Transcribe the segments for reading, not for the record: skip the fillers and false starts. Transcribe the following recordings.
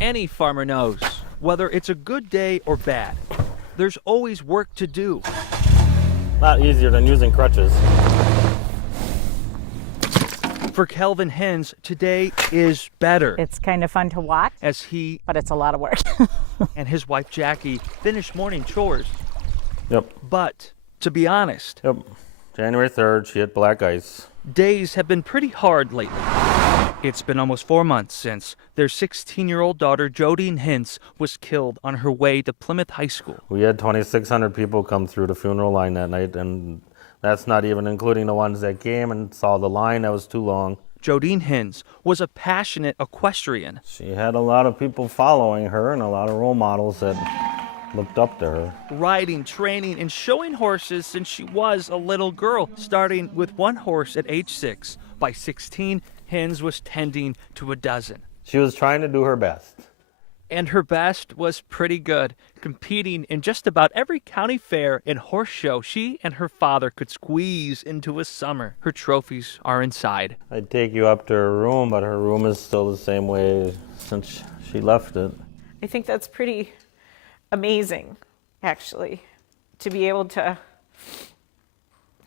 Any farmer knows, whether it's a good day or bad, there's always work to do. A lot easier than using crutches. For Kelvin Hens, today is better. It's kind of fun to watch, as he but it's a lot of work. and his wife Jackie finish morning chores. Yep. But, to be honest, Yep. January 3rd, she hit black ice. days have been pretty hard lately. It's been almost 4 months since their 16-year-old daughter, Jodine Hintz, was killed on her way to Plymouth High School. We had 2,600 people come through the funeral line that night, and that's not even including the ones that came and saw the line that was too long. Jodine Hintz was a passionate equestrian. She had a lot of people following her and a lot of role models that looked up to her. Riding, training, and showing horses since she was a little girl, starting with one horse at age 6. By 16, Hens was tending to a dozen. She was trying to do her best. And her best was pretty good, competing in just about every county fair and horse show she and her father could squeeze into a summer. Her trophies are inside. I'd take you up to her room, but her room is still the same way since she left it. I think that's pretty amazing, actually, to be able to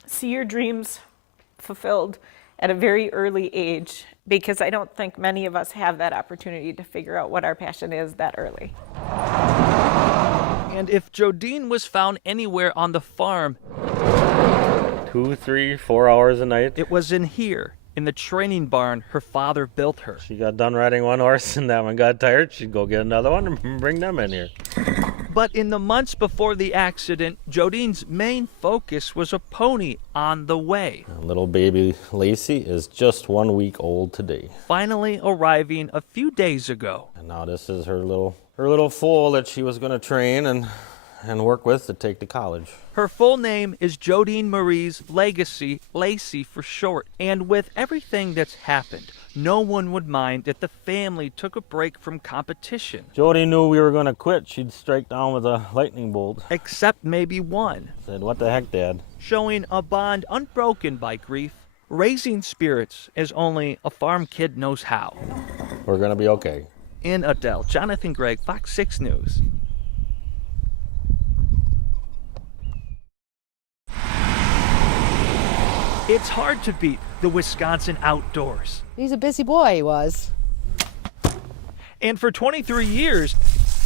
see your dreams fulfilled at a very early age, because I don't think many of us have that opportunity to figure out what our passion is that early. And if Jodine was found anywhere on the farm, 2, 3, 4 hours a night. it was in here, in the training barn her father built her. She got done riding one horse and that one got tired. She'd go get another one and bring them in here. But in the months before the accident, Jodine's main focus was a pony on the way. Little baby Lacey is just 1 week old today. Finally arriving a few days ago. And now this is her little foal that she was going to train and work with to take to college. Her full name is Jodine Marie's Legacy, Lacey for short. And with everything that's happened, no one would mind if the family took a break from competition. Jody knew we were going to quit. She'd strike down with a lightning bolt. Except maybe one. Said, "What the heck, Dad?" Showing a bond unbroken by grief, raising spirits as only a farm kid knows how. We're going to be okay. In Adele, Jonathon, Gregg, Fox 6 News. It's hard to beat the Wisconsin outdoors. He's a busy boy, he was. And for 23 years,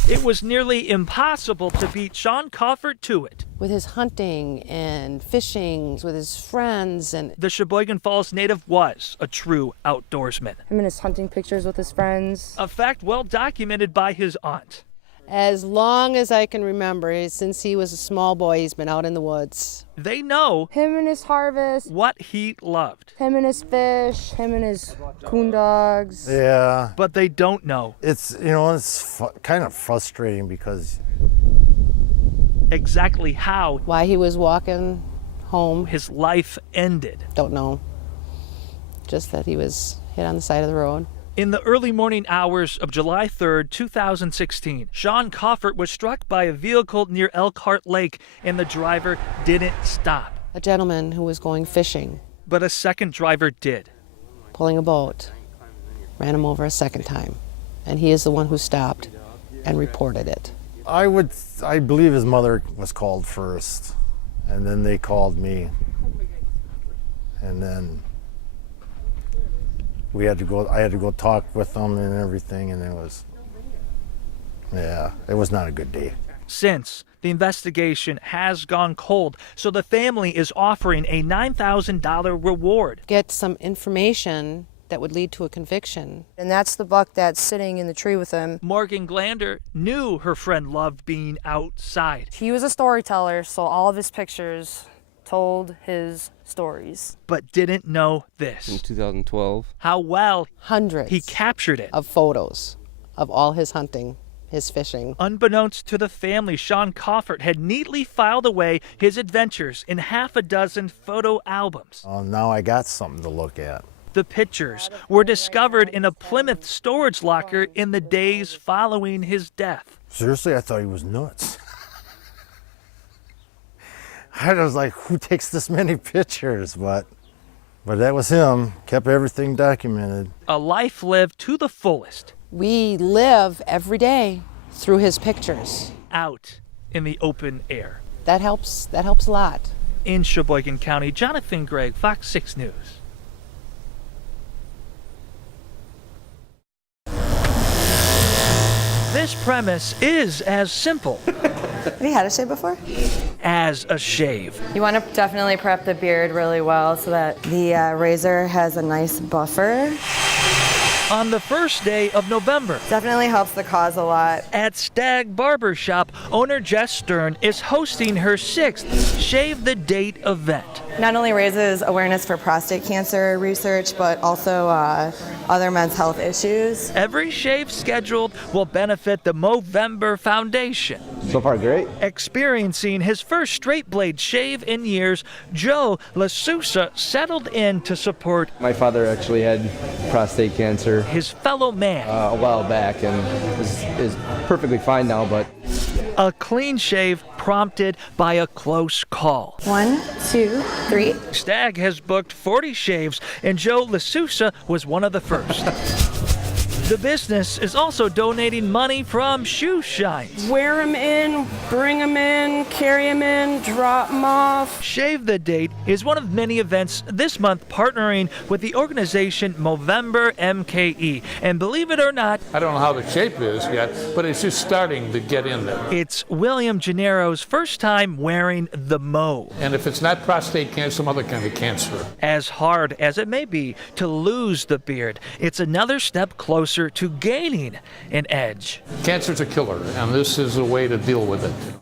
it was nearly impossible to beat Sean Coffert to it. With his hunting and fishing with his friends and... The Sheboygan Falls native was a true outdoorsman. Him and his hunting pictures with his friends. A fact well documented by his aunt. As long as I can remember, since he was a small boy, he's been out in the woods. They know Him and his harvest. what he loved. Him and his fish. Him and his coon dogs. Yeah, But they don't know it's, it's kind of frustrating because exactly how Why he was walking home, his life ended. don't know. Just that he was hit on the side of the road. In the early morning hours of July 3rd, 2016, Sean Coffert was struck by a vehicle near Elkhart Lake, and the driver didn't stop. A gentleman who was going fishing, But a second driver did. pulling a boat, ran him over a second time. And he is the one who stopped and reported it. I believe his mother was called first, and then they called me, and then I had to go talk with them and everything, and it was not a good day. Since, the investigation has gone cold, so the family is offering a $9,000 reward. Get some information that would lead to a conviction. And that's the buck that's sitting in the tree with him. Morgan Glander knew her friend loved being outside, He was a storyteller, so all of his pictures told his stories. but didn't know In this. 2012. How well Hundreds he captured it. of photos of all his hunting, his fishing. Unbeknownst to the family, Sean Coffert had neatly filed away his adventures in half a dozen photo albums. Now I got something to look at. The pictures were discovered in a Plymouth storage locker in the days following his death. Seriously, I thought he was nuts. I was like, who takes this many pictures? But that was him. Kept everything documented. A life lived to the fullest, We live every day through his pictures. Out in the open air. That helps a lot. In Sheboygan County, Jonathon, Gregg, Fox 6 News. This premise is as simple Have you had a shave before? as a shave. You want to definitely prep the beard really well so that the razor has a nice buffer. On the first day of November, Definitely helps the cause a lot. at Stag Barber Shop, owner Jess Stern is hosting her 6th Shave the Date event. Not only raises awareness for prostate cancer research, but also other men's health issues. Every shave scheduled will benefit the Movember Foundation. So far, great. Experiencing his first straight blade shave in years, Joe LaSousa settled in to support My father actually had prostate cancer his fellow man. a while back and is perfectly fine now, but A clean shave prompted by a close call. 1, 2, 3. Stag has booked 40 shaves, and Joe LaSousa was one of the first. The business is also donating money from shoe shines. Wear them in, bring them in, carry them in, drop them off. Shave the Date is one of many events this month partnering with the organization Movember MKE. And believe it or not, I don't know how the shape is yet, but it's just starting to get in there. it's William Gennaro's first time wearing the Mo. And if it's not prostate cancer, some other kind of cancer. As hard as it may be to lose the beard, it's another step closer to gaining an edge. Cancer's a killer, and this is a way to deal with it.